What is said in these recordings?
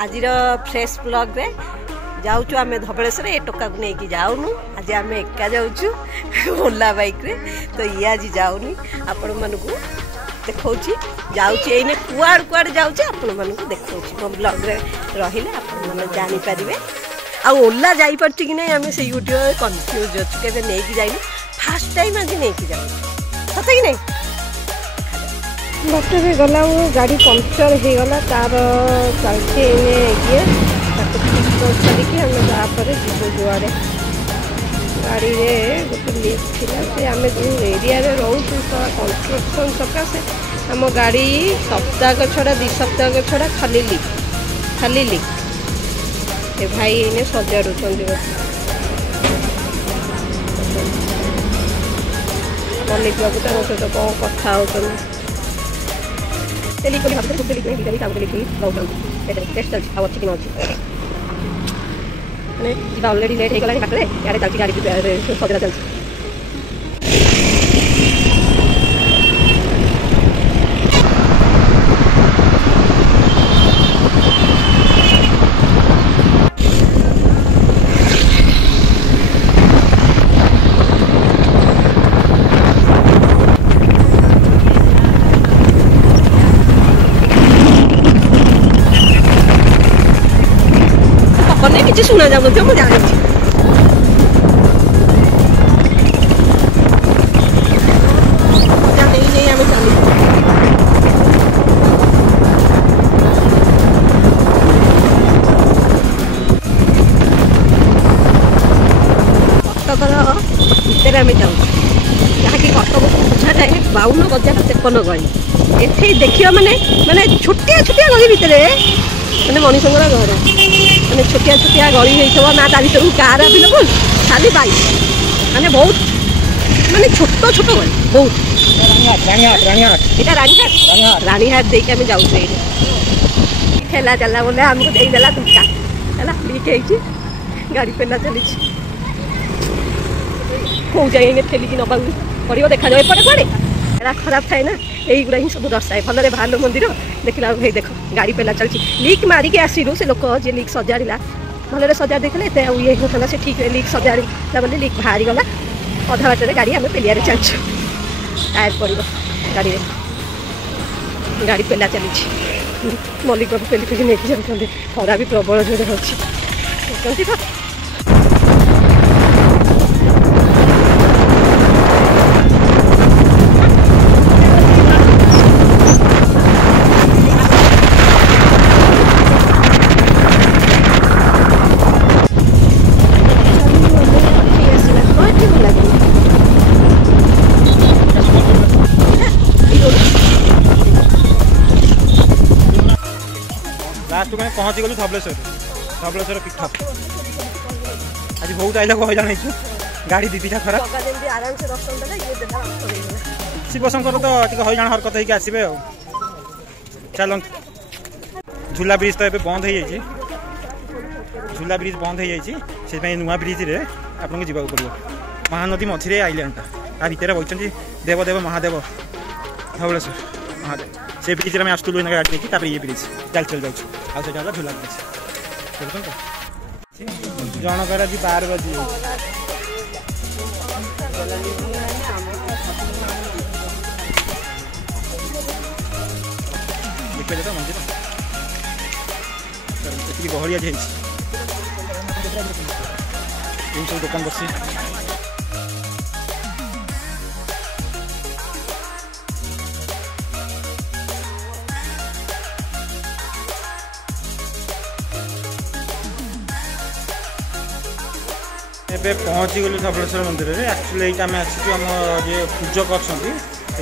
आज fresh blog रे जाऊँ आम धबलेश्वर ए टोका को लेकिन जाऊनु आज आम एका जाऊँ ओला बाइक रे तो ये आज जाऊनी आपण मानक देखा जाऊँ कुआड़ कुआड़ जाऊँ आपण मानक देखा मो ब्लॉग रे रही जानीपर आ ओला जापर कि नहीं आम से यूट्यूब कन्फ्यूज अच्छु के नहीं जाइए फास्ट टाइम आज नहीं जाऊँ सत कि नहीं बाटे में गला वो गाड़ी पंक्चर हो गला तार चलते ये छाड़ी आम तापर जीव जुआड़े गाड़ी रे गोटे लीक थिला से आम जो एरिया रोचु कंस्ट्रक्शन सकाशे आम गाड़ी सप्ताह छड़ा 2 सप्ताह छड़ा खाली लीक ए भाई इन्हें सजाड़ू मल्लिक बाबू तार सहित कौन कथा हो टेलीफोन भाव टेलीफोन काम टेलीफोन टेस्ट चलती आउ अच्छी कि मैंने अलरेडी लेट हो गला बाटे यार चलती गाड़ी सजड़ा चलती किसी सुना जाऊँ मुझे मजा आ नहीं हमें चली कटकर भितर आम जाऊँ जहाँकि कटक बुझा जाए 52,53 गली एठे देखिए माने छोटिया छोटिया गली भितर मैंने मनीषंकर घर मैंने छोटिया छोटिया गली होता ना ता भर कार आवेलेबल खाली बाइक मैंने बहुत माने छोट छोट गली बहुत रानीहाट देके आम जाऊँ ठेला चलला बोले आमको देदेला तुमका है लीक गाड़ी पेला चली कौ जाए ठेलिकी नवा पड़ो देखा जाए एपटे कड़े एरा खराब थाए ना यहीगुड़ा ही सब दर्शाए भल बाहर मंदिर देखला भाई देख गाड़ी पेला चलती लीक मारिक आसलु से लोक जी लीक सजाड़ा भल सजा देखले ये होता से ठीक लीक सजाड़ा बोले लीक बाहरी गला अधा बाटर गाड़ी आम पेलिया चलचु टायर पड़ गाड़ी गाड़ी पेला चली मल्लिक बाबू पेली पेली नहीं जाते खरा भी प्रबल जोर हो लास्ट में पहुँची गलु धबलेश्वर पीठ आज बहुत आइला हईराण गाड़ी दीटा खराब शिव शंकर तो हईराण हरकत होकर आसबे चल झूला ब्रिज तो ये बंद हो झूला ब्रिज बंद हो नुआ ब्रिज रे आपको जीवा पड़ो महानदी मझे आइलैंड ता भितर बही देवदेव महादेव धबलेश्वर महादेव से ब्रिज में आसलु गाड़ी देखी ये ब्रिज चल चल जाऊँ आउटा झूला ब्रिज जनकर आज 12 बजे देखिए तो मंदिर गहलिया सब दुकान बसी एबे पहुँची गलु धबलेश्वर मंदिर में एक्चुअली ये आम आम ये पूजक अच्छा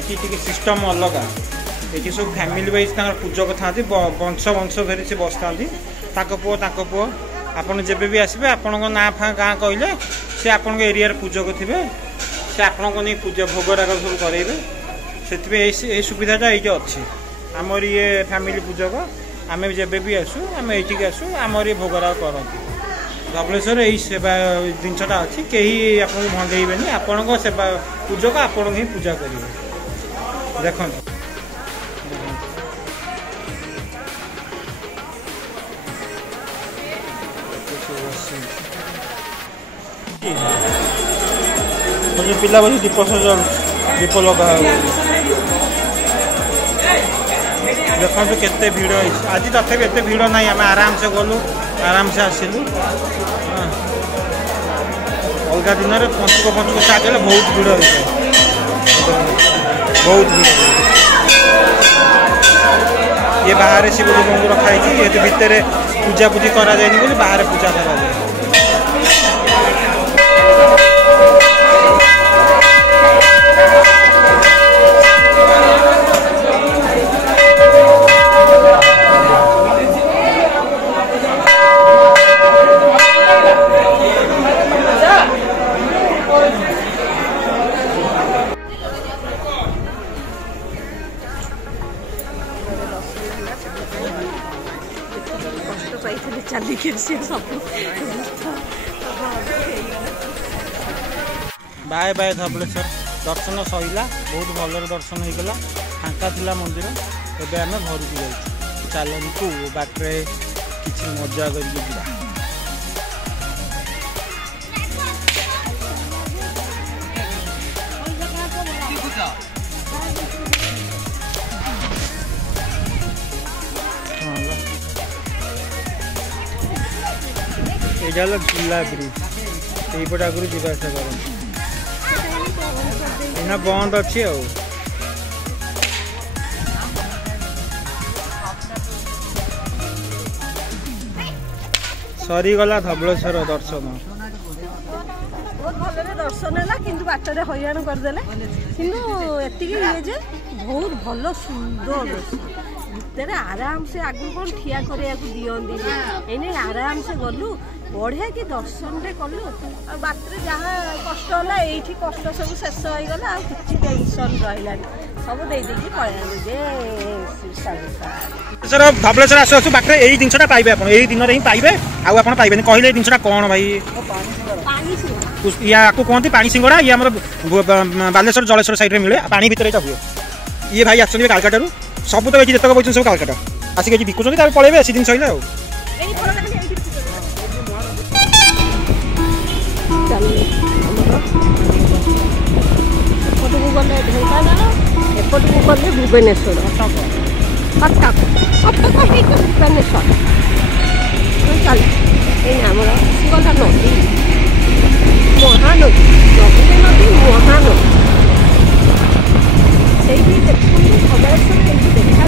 ये सिस्टम अलग ये सब फैमिली वाइज पूजक था वंश वंश धरी से बसता पुओ आपड़ जब भी आसबे आपण ना फा गाँ कहले सी आपण एरिया पूजक थे से आपण को नहीं पूजा भोगराग सब करेंगे से सुविधाटा ये अच्छी आमर ये फैमिली पूजक आम जब भी आसू आम ये आसू आमर ये भोगराग करती धबलेश्वर यही सेवा जिनसा अच्छी कहीं आपको भंडेबे आपण सेवा पूजक आपण ही पूजा करेंगे देखो मुझे पिला बजे दीप सजाड़ दीप लगा देखो केते भीड़ आज तथापि एत भीड़ ना आम आराम से गलु आराम से आसलु अलग दिन में पंचुक स्टार्ट है बहुत भीड़ होता है बहुत भीड़ ये बाहर शिव लिंग रखाई ये भितर पूजा पूजी करा जाए बाहर पूजा करा जाए बाय बाय धबलेश्वर दर्शन सईला बहुत भलर दर्शन होगा फांका थिला मंदिर एवं आम घर को जाऊँ चलतु बाटे किसी मजा करके जावा झूला ब्रिज यहीपट आगुरी जावासा कर बंद अच्छी सरीगला धबलेश्वर दर्शन बहुत भल दर्शन है कि बाटर हईराण करदे कि बहुत भल सुंदर दर्शन भितर आराम से आगु कौन ठिया करा दिखती आराम से गलु बढ़िया कि दर्शन टे कलु बात जहाँ कष्ट है ये कष्ट सब शेष हो गला कि टेंशन रहा सब दे पलू सर धबलेश्वर आसु आसु बाटे यही जिनसा पाइबे आप यही दिन ही पाइबे आप पाइबे कहले जिनसा कौन भाई या कहते पानी सिंगड़ा ये आम बालेश्वर जलेश्वर साइड में मिले पानी भितर यहाँ हुए ये भाई आसुँच कालकाटा सब तो ये जितक बोलते सब कालकाटा आसिक बिकुन पलैबे सी दिन सैला एपटू गले ढेंकानाल एपटू गले भुवनेश्वर कटक भुवनेश्वर चल आम गला नदी महानदी नदी महानदी से देखते धबलेश्वर केमती देखा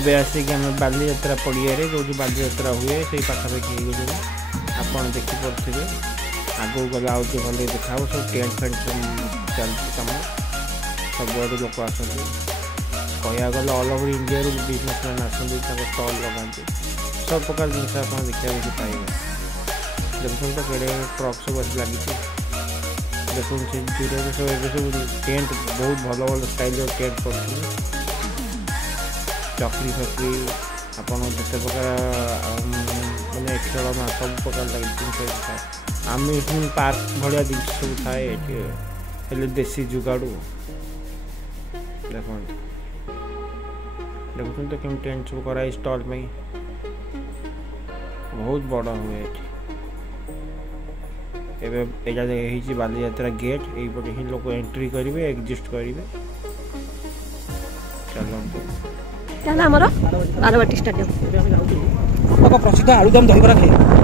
एवं आसिक आम बालीजा पड़िया जो बालीजा हुए से पाखापाखि हो गए आप देखिपे आगू गला आज भल देखा सब टेंट फेंट चलती कम सबुआड़ लोक आसती कह गला ऑल ओवर इंडिया बिजनेसमैन आसती स्टल लगाते सब प्रकार जिन आप देखा पाइबे देखते तो केड़े ट्रक सब अच्छी लगी देखते सब सब टेंट बहुत भल भल स्टाइल टेंट कर चकरी फकरी आपत प्रकार मैंने खेलना सब प्रकार लगे जिन आम्यूजमेंट पार्क भाया जिन सब थाए देसी जुगाड़ू देखते देखते तो कम टेंट सब कराई स्टल में बहुत बड़ हुए एवं बालीजा गेट यहीपटे ही लोग एंट्री करेंगे एग्जिस्ट करेंगे चलते चल आमर बारवाटी स्टेडियम प्रसिद्ध आलुदम दहीबरा खाए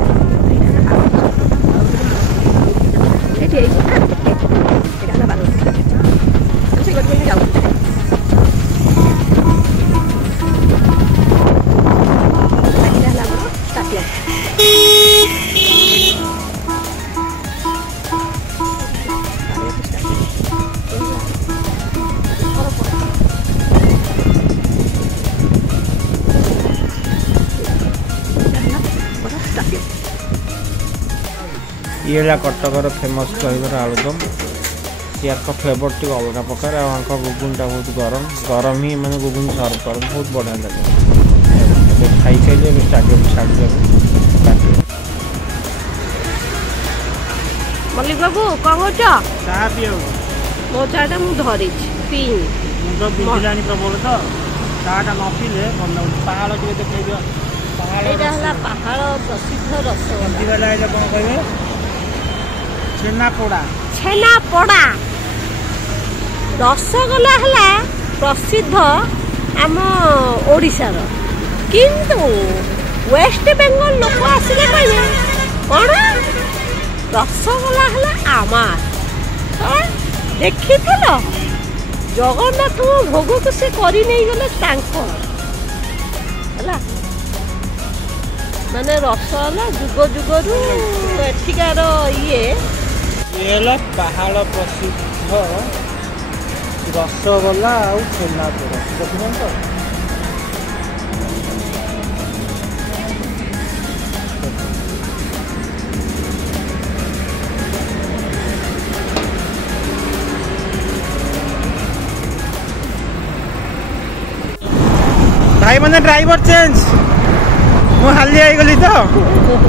ये है कटकर फेमस दहीबर आलुदम यार फ्लेवर टी अलग प्रकार गुगुन टा बहुत गरम गरम ही मैंने गुगुन सर्व कर बहुत बढ़िया लगे खाई सारे स्टार्ट छाड़ मल्लिक बाबू कौन कर चाह पी मो चाटा मुझे धरी पी मुंड बिंदिला प्रबल तो चाटा न पीले भल लगे पहाड़ टे देखे पहाड़ प्रसिद्ध रसगोला कौन कहे छेनापोड़ा छेनापोड़ा रसगोला है प्रसिद्ध आम ओडिशार किंतु वेस्ट बेंगल लोक आसिले कहे कौन रसगोला है आमार देखी जगन्नाथ भोग को से करी नहीं गले माने रसगोला जुग जुगरू एठिकार ये पहाड़ प्रसिद्ध रसगोला और छेनापोड़ा देखुन तो भाई मैंने ड्राइवर चेंज मु हाली आई गली तो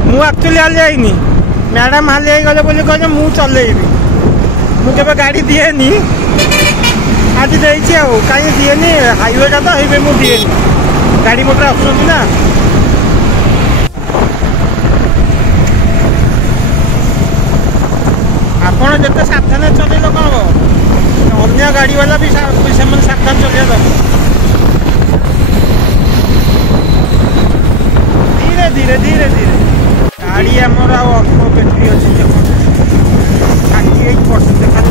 मु एक्चुअली हाली आईनी मैडम हाली आई गले बोली कहे मु चलेबी मुझे गाड़ी दिएनी आज देती कहीं दिएनी हाईवे का तो हाईवे मु दिएनी गाड़ी मोटर आसुँच ना आपड़ जिते सावधान चलेल कौन हम अन्य गाड़ी वाला भी सावधान चलिए दरकार धीरे धीरे धीरे गाड़ी आमर अल्प बैटेरी अच्छी 38% देखा